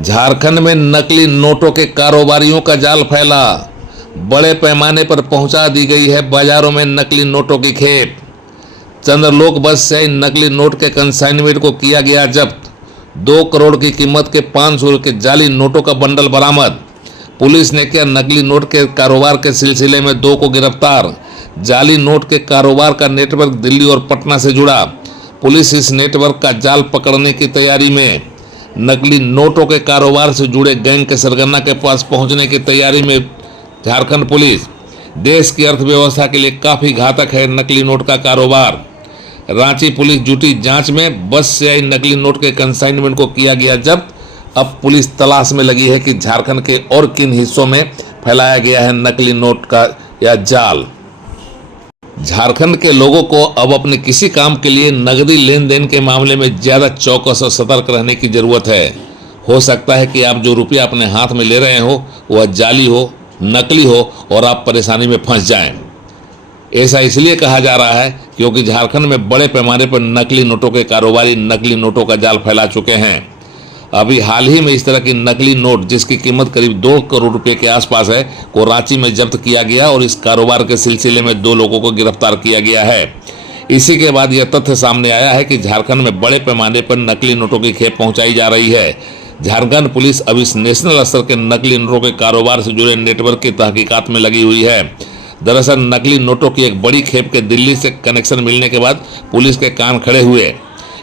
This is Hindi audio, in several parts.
झारखंड में नकली नोटों के कारोबारियों का जाल फैला। बड़े पैमाने पर पहुंचा दी गई है बाजारों में नकली नोटों की खेप। चंद्रलोक बस से नकली नोट के कंसाइनमेंट को किया गया जब्त। 2 करोड़ की कीमत के 500 के जाली नोटों का बंडल बरामद। पुलिस ने किया नकली नोट के कारोबार के सिलसिले में 2 को गिरफ्तार। जाली नोट के कारोबार का नेटवर्क दिल्ली और पटना से जुड़ा। पुलिस इस नेटवर्क का जाल पकड़ने की तैयारी में। नकली नोटों के कारोबार से जुड़े गैंग के सरगना के पास पहुंचने की तैयारी में झारखंड पुलिस। देश की अर्थव्यवस्था के लिए काफी घातक है नकली नोट का कारोबार। रांची पुलिस जुटी जांच में। बस से आई नकली नोट के कंसाइनमेंट को किया गया जब्त। अब पुलिस तलाश में लगी है कि झारखंड के और किन हिस्सों में फैलाया गया है नकली नोट का यह जाल। झारखंड के लोगों को अब अपने किसी काम के लिए नकदी लेन देन के मामले में ज्यादा चौकस और सतर्क रहने की जरूरत है। हो सकता है कि आप जो रुपया अपने हाथ में ले रहे हो वह जाली हो, नकली हो और आप परेशानी में फंस जाएं। ऐसा इसलिए कहा जा रहा है क्योंकि झारखंड में बड़े पैमाने पर नकली नोटों के कारोबारी नकली नोटों का जाल फैला चुके हैं। अभी हाल ही में इस तरह की नकली नोट जिसकी कीमत करीब 2 करोड़ रुपए के आसपास है को रांची में जब्त किया गया और इस कारोबार के सिलसिले में 2 लोगों को गिरफ्तार किया गया है। इसी के बाद यह तथ्य सामने आया है कि झारखंड में बड़े पैमाने पर नकली नोटों की खेप पहुंचाई जा रही है। झारखंड पुलिस अब इस नेशनल स्तर के नकली नोटों के कारोबार से जुड़े नेटवर्क की तहकीकात में लगी हुई है। दरअसल नकली नोटों की एक बड़ी खेप के दिल्ली से कनेक्शन मिलने के बाद पुलिस के कान खड़े हुए।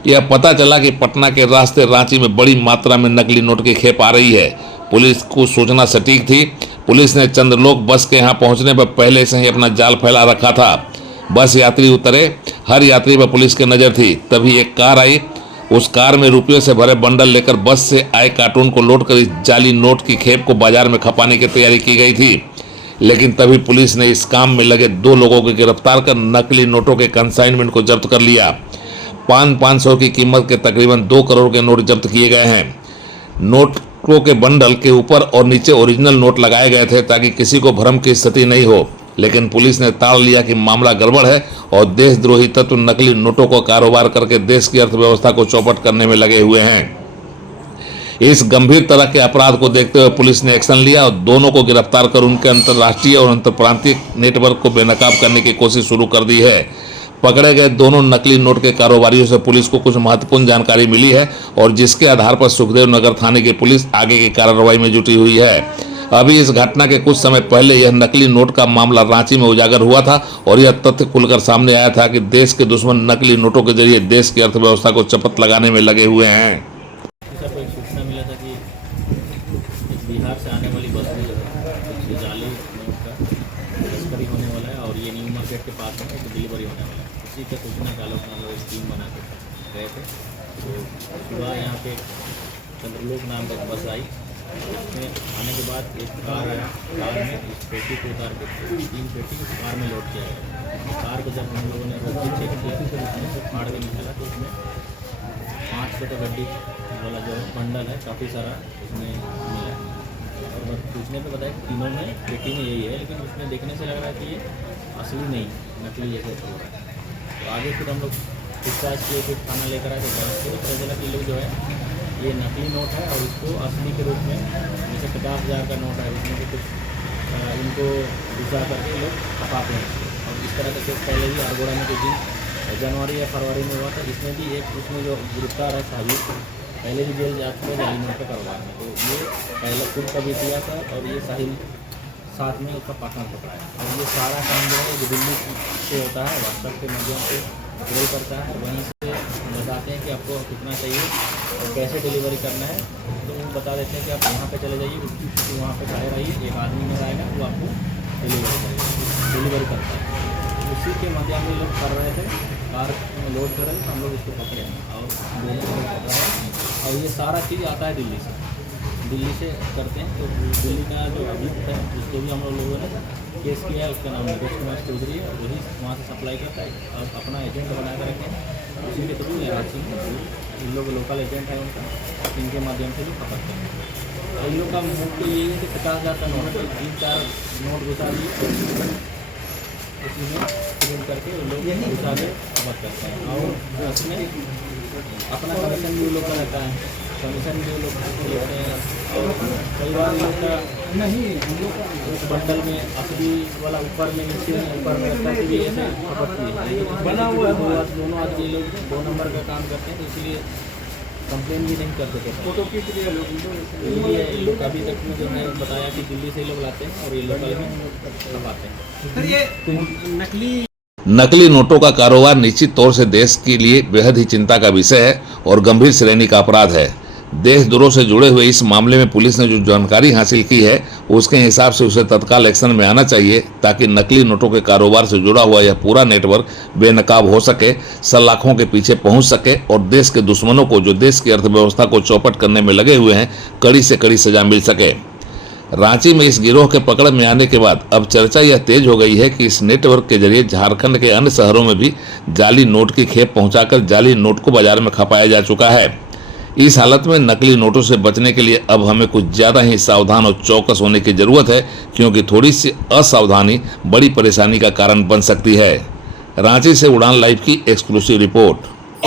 यह पता चला कि पटना के रास्ते रांची में बड़ी मात्रा में नकली नोट की खेप आ रही है। पुलिस को सूचना सटीक थी। पुलिस ने चंद्रलोक बस के यहां पहुंचने पर पहले से ही अपना जाल फैला रखा था। बस यात्री उतरे, हर यात्री पर पुलिस की नजर थी। तभी एक कार आई। उस कार में रुपयों से भरे बंडल लेकर बस से आए कार्टून को लोड कर इस जाली नोट की खेप को बाजार में खपाने की तैयारी की गई थी। लेकिन तभी पुलिस ने इस काम में लगे 2 लोगों को गिरफ्तार कर नकली नोटों के कंसाइनमेंट को जब्त कर लिया। 500 की कीमत के तकरीबन 2 करोड़ के नोट जब्त किए गए हैं। नोटों के बंडल के ऊपर और नीचे ओरिजिनल नोट लगाए गए थे ताकि किसी को भ्रम की स्थिति नहीं हो। लेकिन पुलिस ने ताड़ लिया कि मामला गड़बड़ है और देशद्रोही तत्व नकली नोटों को कारोबार करके देश की अर्थव्यवस्था को चौपट करने में लगे हुए हैं। इस गंभीर तरह के अपराध को देखते हुए पुलिस ने एक्शन लिया और दोनों को गिरफ्तार कर उनके अंतर्राष्ट्रीय और अंतरप्रांतीय नेटवर्क को बेनकाब करने की कोशिश शुरू कर दी है। पकड़े गए दोनों नकली नोट के कारोबारियों से पुलिस को कुछ महत्वपूर्ण जानकारी मिली है और जिसके आधार पर सुखदेव नगर थाने की पुलिस आगे की कार्रवाई में जुटी हुई है। अभी इस घटना के कुछ समय पहले यह नकली नोट का मामला रांची में उजागर हुआ था और यह तथ्य खुलकर सामने आया था कि देश के दुश्मन नकली नोटों के जरिए देश की अर्थव्यवस्था को चपत लगाने में लगे हुए हैं। सूचना मिला था कि बिहार से आने वाली बस में जो है कुछ जाली नोट का तस्करी होने वाला है और ये न्यू मार्केट के पास में एक डिलीवरी होने वाला है। उसी के सूचना के आलोक में हम लोग स्कीम बना के गए थे। तो सुबह यहाँ पे चंद्रलोक नाम का बस आई। उसमें आने के बाद एक कार आया। कार में इस पेटी को उतार के 3 पेटी उस कार में लोड किया गया। कार को जब हम लोगों ने रद्दी चेक किया तो उसमें से फाड़ के निकाला तो उसमें 500 का गड्डी वाला जो बंडल है काफ़ी सारा उसमें मिला। और पूछने पे बताया कि तीनों में पेटी में यही है, लेकिन उसमें देखने से लग रहा है कि ये असली नहीं नकली जैसे हो रहा है। तो आगे फिर हम लोग डिस्चार्ज किए, फिर थाना लेकर आए तो जाँच के पता चला कि लोग जो है ये नकली नोट है और इसको असली के रूप में जैसे 50,000 का नोट है उसमें से कुछ इनको घुसा करके लोग छपाते हैं। और इस तरह का केस पहले ही आरगोड़ा में कुछ दिन जनवरी या फरवरी में हुआ था, जिसमें भी एक उसमें जो गिरफ्तार है साजिद पहले भी जेल जा चुके जाली नोट का कारोबार में। तो ये पहले खुद कभी किया था और ये साहिल साथ में उसका पार्टनर पकड़ा है। और ये सारा काम जो है जो दिल्ली से होता है व्हाट्सएप के माध्यम से कॉल करता है और वहीं से बताते हैं कि आपको कितना चाहिए और कैसे डिलीवरी करना है। तो वो बता देते हैं कि आप यहाँ पे चले जाइए, तो वहाँ पे खड़े रहिए, एक आदमी में आएगा वो आपको डिलीवरी करता है। उसी के माध्यम में लोग कर रहे थे, कार में लोड कर रहे थे, हम लोग इसको पकड़े और दोनों को पकड़ा है। और ये सारा चीज़ आता है दिल्ली से करते हैं। तो दिल्ली का जो अभियुक्त है उसको भी हम लोगों ने केस किया है। उसका नाम निकेश कुमार चौधरी है और वही वहाँ से सप्लाई करता है और अपना एजेंट बना कर रखे हैं। उसी के थ्रू रांची में इन लोग लोकल एजेंट है उनका, इनके माध्यम से भी पकड़ते हैं। इन लोग का मुख्य यही है कि 50,000 का नोट 3-4 नोट घुसा दिए, उसी में प्रिंट करके उन लोग घुसा के खपत करते हैं और उसमें अपना कमीशन भी उन लोग का रहता है। कमीशन भी लोग लेते हैं और कई बार ये लोग का उस बंडल में असली वाला ऊपर में नीचे में ऊपर में रहता है, तो ये ऐसे पकड़ती है। लेकिन बना हुआ दोनों आदमी लोग 2 नंबर का काम करते हैं, तो इसलिए कंप्लेन भी नहीं करते थे। फोटो खींच लिया लोग, ये लोग अभी तक में जो है बताया कि दिल्ली से लोग लाते हैं और ये लोकल में छपाते हैं। सर ये नकली नोटों का कारोबार निश्चित तौर से देश के लिए बेहद ही चिंता का विषय है और गंभीर श्रेणी का अपराध है। देशद्रोह से जुड़े हुए इस मामले में पुलिस ने जो जानकारी हासिल की है उसके हिसाब से उसे तत्काल एक्शन में आना चाहिए, ताकि नकली नोटों के कारोबार से जुड़ा हुआ यह पूरा नेटवर्क बेनकाब हो सके, सलाखों के पीछे पहुंच सके और देश के दुश्मनों को, जो देश की अर्थव्यवस्था को चौपट करने में लगे हुए हैं, कड़ी से कड़ी सजा मिल सके। रांची में इस गिरोह के पकड़ में आने के बाद अब चर्चा यह तेज हो गई है कि इस नेटवर्क के जरिए झारखंड के अन्य शहरों में भी जाली नोट की खेप पहुंचाकर जाली नोट को बाजार में खपाया जा चुका है। इस हालत में नकली नोटों से बचने के लिए अब हमें कुछ ज्यादा ही सावधान और चौकस होने की जरूरत है, क्योंकि थोड़ी सी असावधानी बड़ी परेशानी का कारण बन सकती है। रांची से उड़ान लाइव की एक्सक्लूसिव रिपोर्ट।